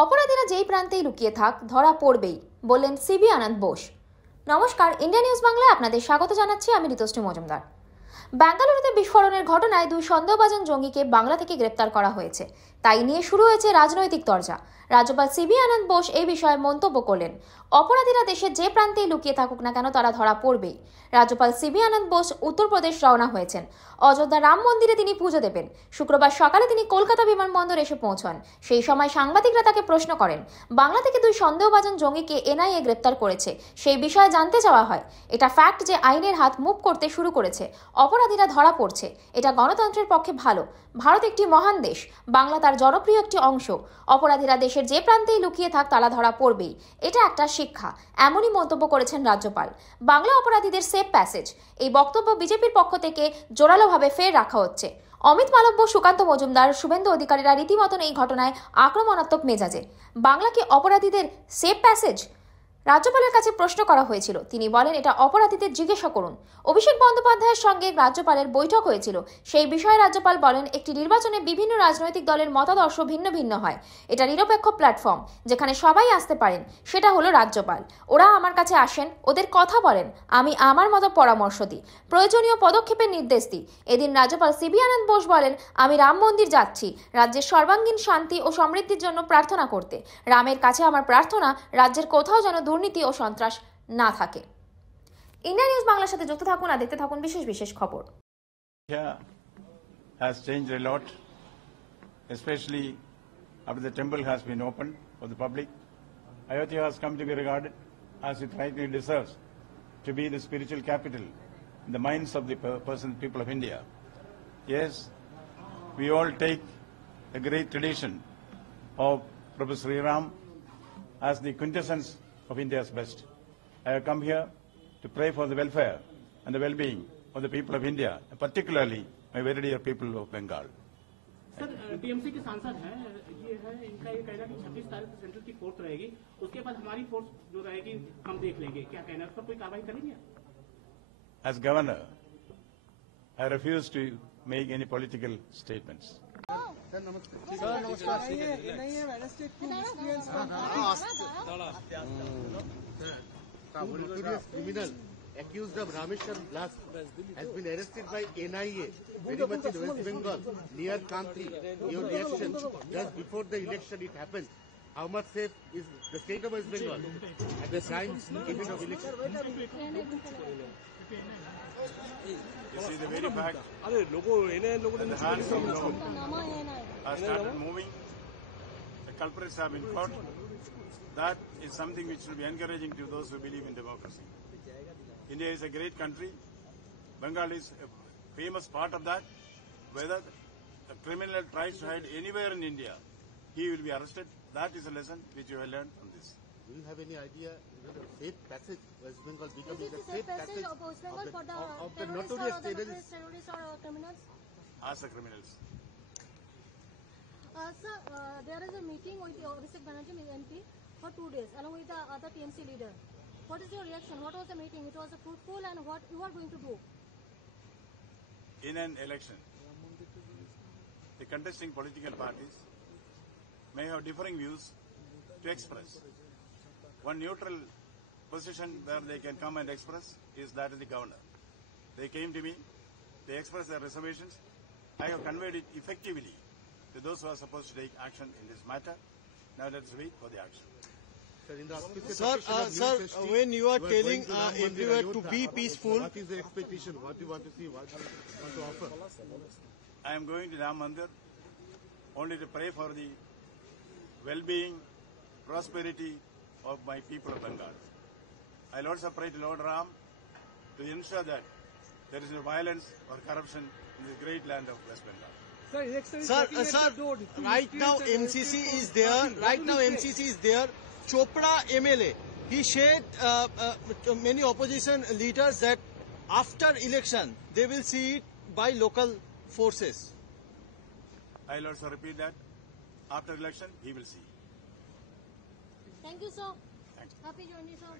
অপরাধীরা যেই প্রান্তেই লুকিয়ে থাক ধরা পড়বেই বললেন সিবি আনন্দ বোস। নমস্কার, ইন্ডিয়া নিউজ বাংলায় আপনাদের স্বাগত জানাচ্ছি। আমি ঋতুশ্রী মজুমদার। বেঙ্গালুরুতে বিস্ফোরণের ঘটনায় দুই সন্দেহভাজন জঙ্গিকে বাংলা থেকে গ্রেপ্তার করা হয়েছে। তাই নিয়ে শুরু হয়েছে রাজনৈতিক চর্চা। রাজ্যপাল সিবি আনন্দ বোস এই বিষয়ে মন্তব্য করলেন, অপরাধীরা দেশের যে প্রান্তেই লুকিয়ে থাকুক না কেন তারা ধরা পড়বেই। রাজ্যপাল সিবি আনন্দ বোস উত্তরপ্রদেশ রওনা হয়েছেন। অযোধ্যা রাম মন্দিরে তিনি পুজো দেবেন। শুক্রবার সকালে তিনি কলকাতা বিমানবন্দরে এসে পৌঁছান। সেই সময় সাংবাদিকরা তাকে প্রশ্ন করেন, বাংলা থেকে দুই সন্দেহভাজন জঙ্গিকে এনআইএ গ্রেপ্তার করেছে, সেই বিষয়ে জানতে চাওয়া হয়। এটা ফ্যাক্ট যে আইনের হাত মুভ করতে শুরু করেছে, অপরাধীরা ধরা পড়ছে। এটা গণতন্ত্রের পক্ষে ভালো। ভারত একটি মহান দেশ, বাংলা তার জনপ্রিয় একটি অংশ। অপরাধীরা দেশের যে প্রান্তেই লুকিয়ে থাক তারা ধরা পড়বেই, এটা একটা শিক্ষা, এমনই মন্তব্য করেছেন রাজ্যপাল। বাংলা অপরাধীদের সেফ প্যাসেজ, এই বক্তব্য বিজেপির পক্ষ থেকে জোরালোভাবে ফের রাখা হচ্ছে। অমিত মালব্য, সুকান্ত মজুমদার, শুভেন্দু অধিকারীরা রীতিমতন এই ঘটনায় আক্রমণাত্মক মেজাজে। বাংলা কি অপরাধীদের সেফ প্যাসেজ? রাজ্যপালের কাছে প্রশ্ন করা হয়েছিল। তিনি বলেন, এটা অপরাধীদের জিজ্ঞাসা করুন। অভিষেক বন্দ্যোপাধ্যায়ের সঙ্গে রাজ্যপালের বৈঠক হয়েছিল। সেই বিষয়ে রাজ্যপাল বলেন, একটি নির্বাচনে বিভিন্ন রাজনৈতিক দলের মতাদর্শ ভিন্ন ভিন্ন হয়। এটা নিরপেক্ষ প্ল্যাটফর্ম, যেখানে সবাই আসতে পারেন। সেটা হলো রাজ্যপাল। ওরা আমার কাছে আসেন, ওদের কথা বলেন, আমি আমার মতো পরামর্শ দিই, প্রয়োজনীয় পদক্ষেপের নির্দেশ দিই। এদিন রাজ্যপাল সিবি আনন্দ বোস বলেন, আমি রাম মন্দির যাচ্ছি রাজ্যের সর্বাঙ্গীন শান্তি ও সমৃদ্ধির জন্য প্রার্থনা করতে। রামের কাছে আমার প্রার্থনা, রাজ্যের কোথাও যেন দুর্নীতি ও সন্ত্রাস না থাকে। ইন্ডিয়া নিউজ বাংলার সাথে যুক্ত থাকুন আর দেখতে থাকুন বিশেষ বিশেষ খবর। Has changed a lot, especially after the temple has been opened for the public. Ayodhya has come to be regarded, as it rightly deserves, to be the spiritual capital in the minds of the people of India. Yes, we all take the great tradition of Prabhu Sri Ram as the quintessence of India's best. I have come here to pray for the welfare and the well-being of the people of India, particularly my very dear people of Bengal. Sir, TMC के सांसद हैं, ये है इनका ये कहना कि 26 तारीख को सेंट्रल की फोर्स रहेगी, उसके बाद हमारी फोर्स जो रहेगी हम देख लेंगे, क्या कहना है, उस पर कोई कार्रवाई करेंगे? As governor, I refuse to make any political statements. Sir नमस्कार। नहीं है Wednesday to experience notorious criminal accused of Rameshwar blast has been arrested by NIA very much in West Bengal near Kantri. Your reaction just before the election it happened. How much safe is the state of West Bengal at the time even of election? You see the very fact that the hands of law have started moving, the culprits have been caught. That is something which will be encouraging to those who believe in democracy. India is a great country. Bengal is a famous part of that. Whether a criminal tries to hide anywhere in India, he will be arrested. That is a lesson which you have learned from this. Do you have any idea whether safe passage West Bengal becoming the safe passage of the notorious terrorists or criminals? Ask the criminals. Sir, there is a meeting with Abhishek Banerjee MP for 2 days along with the other TMC leader. What is your reaction? What was the meeting? It was fruitful, and what you are going to do? In an election, the contesting political parties may have differing views to express. One neutral position where they can come and express is that of the governor. They came to me, they expressed their reservations. I have conveyed it effectively to those who are supposed to take action in this matter. Now let's wait for the action. Sir, when you are telling everywhere to be peaceful, what is the expectation? What do you want to see? What do you want to offer? I am going to Ram Mandir only to pray for the well-being, prosperity of my people of Bengal. I'll also pray to Lord Ram to ensure that there is no violence or corruption in the great land of West Bengal. Sir, right now MCC is there. Right now MCC is there. Chopra MLA, he shared many opposition leaders that after election they will see it by local forces. I'll also repeat that after election he will see. Thank you, sir. Thank you. Happy journey, sir.